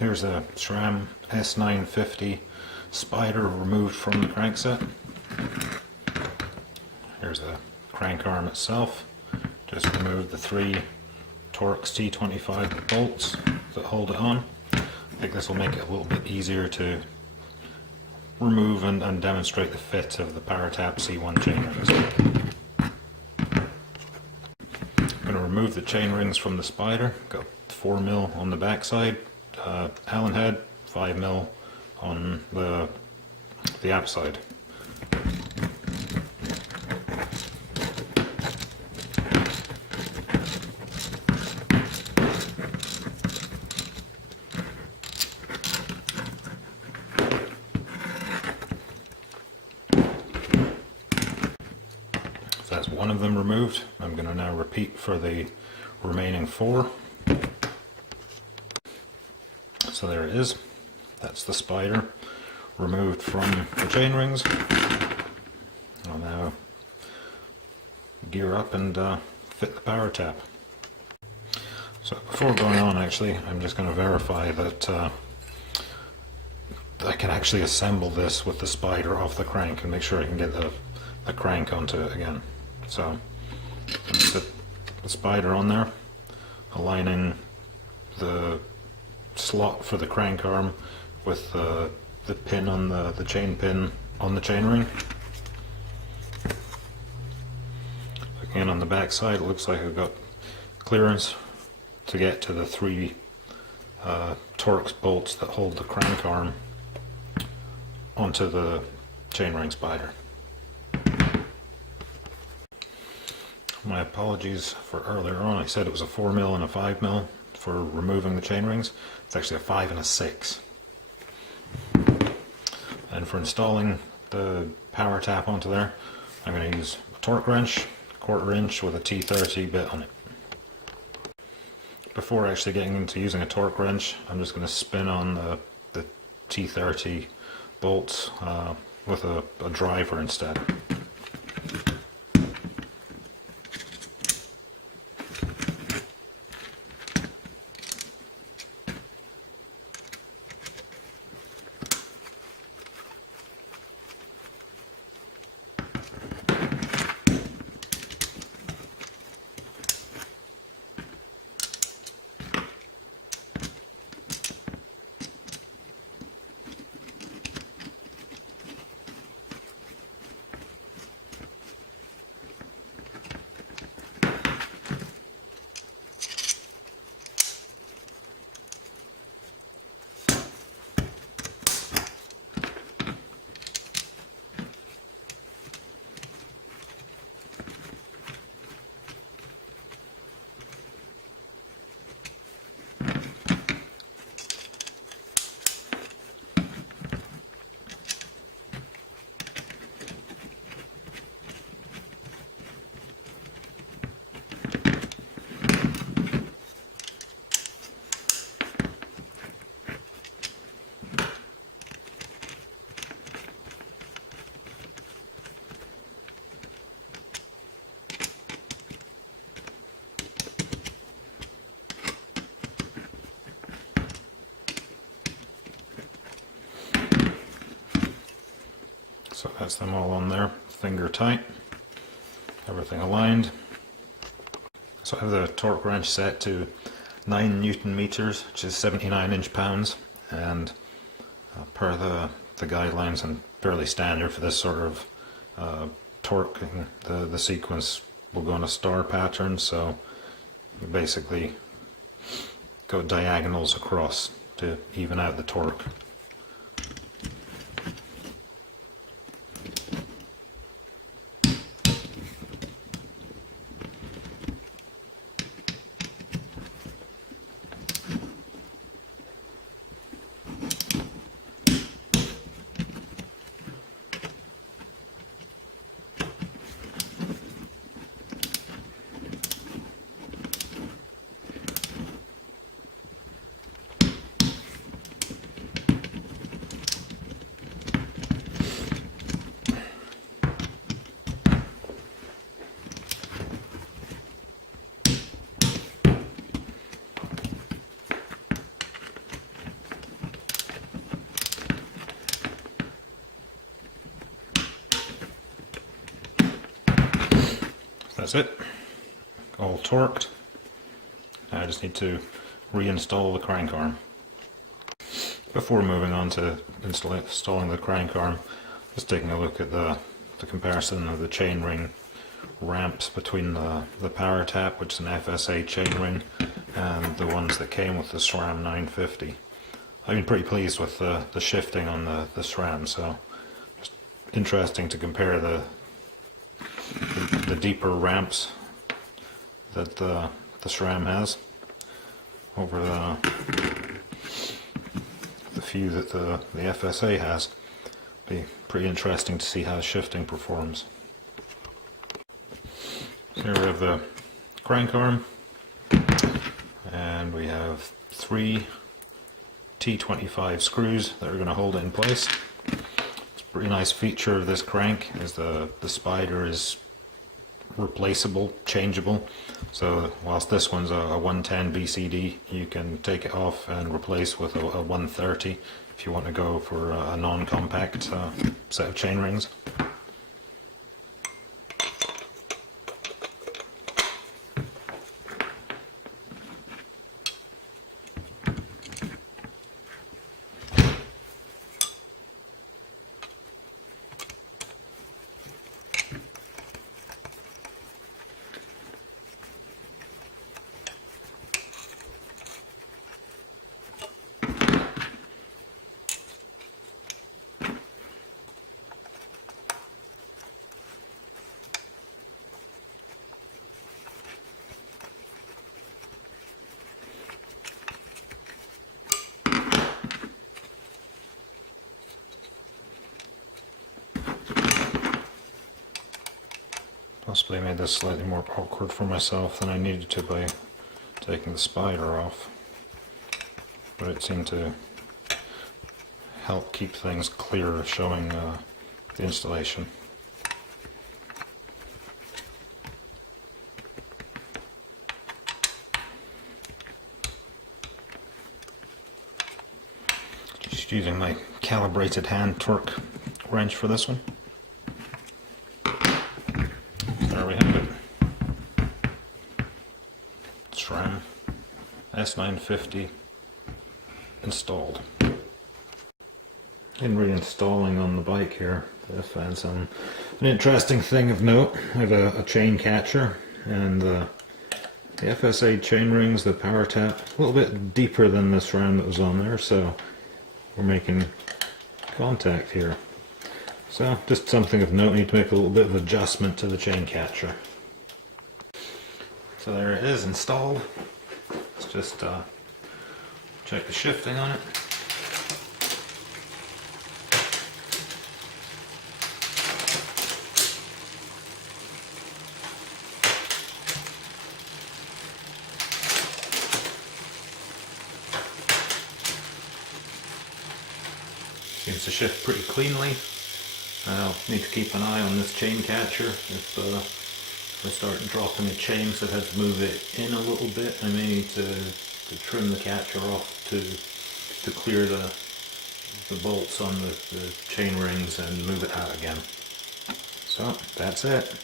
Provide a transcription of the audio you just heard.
Here's a SRAM S950 spider removed from the crankset. Here's the crank arm itself. Just removed the 3 Torx T25 bolts that hold it on. I think this will make it a little bit easier to remove and demonstrate the fit of the Powertap C1 chainrings. I'm going to remove the chainrings from the spider. Got 4mm on the back side, Allen head, 5mm on the app side. So that's one of them removed. I'm going to now repeat for the remaining 4. So there it is. That's the spider removed from the chainrings. I'll now gear up and fit the Powertap. So before going on, actually, I'm just going to verify that I can actually assemble this with the spider off the crank and make sure I can get the crank onto it again. So I'm going to put the spider on there, aligning the slot for the crank arm with the pin on the chain pin on the chainring. Again, on the back side, it looks like I've got clearance to get to the 3 Torx bolts that hold the crank arm onto the chainring spider. My apologies for earlier on. I said it was a 4mm and a 5mm for removing the chainrings. It's actually a 5 and a 6. And for installing the Powertap onto there, I'm going to use a torque wrench, 1/4 inch with a T30 bit on it. Before actually getting into using a torque wrench, I'm just going to spin on the T30 bolts with a driver instead. So that's them all on there, finger tight, everything aligned. So I have the torque wrench set to 9 Newton meters, which is 79 inch-pounds, and per the guidelines and fairly standard for this sort of torquing, the sequence will go on a star pattern, so you basically go diagonals across to even out the torque. That's it, all torqued. I just need to reinstall the crank arm. Before moving on to installing the crank arm, just taking a look at the comparison of the chainring ramps between the Powertap, which is an FSA chainring, and the ones that came with the SRAM 950. I've been pretty pleased with the shifting on the SRAM, so just interesting to compare the deeper ramps that the SRAM has over the few that the FSA has. Be pretty interesting to see how shifting performs. So here we have the crank arm, and we have 3 T25 screws that are going to hold it in place. It's a pretty nice feature of this crank is the spider is replaceable, changeable. So whilst this one's a 110 BCD, you can take it off and replace with a 130 if you want to go for a non-compact set of chainrings. Possibly made this slightly more awkward for myself than I needed to by taking the spider off, but it seemed to help keep things clear showing the installation. Just using my calibrated hand torque wrench for this one. There we have it. SRAM S950 installed. In reinstalling on the bike here, I found an interesting thing of note. I have a chain catcher, and the FSA chainrings, the Powertap, a little bit deeper than this SRAM that was on there, so we're making contact here. So just something of note, I need to make a little bit of adjustment to the chain catcher. So there it is, installed. Let's just check the shifting on it. Seems to shift pretty cleanly. I'll need to keep an eye on this chain catcher. If I start dropping the chain, so I have to move it in a little bit, I may need to trim the catcher off to clear the bolts on the chain rings and move it out again. So that's it.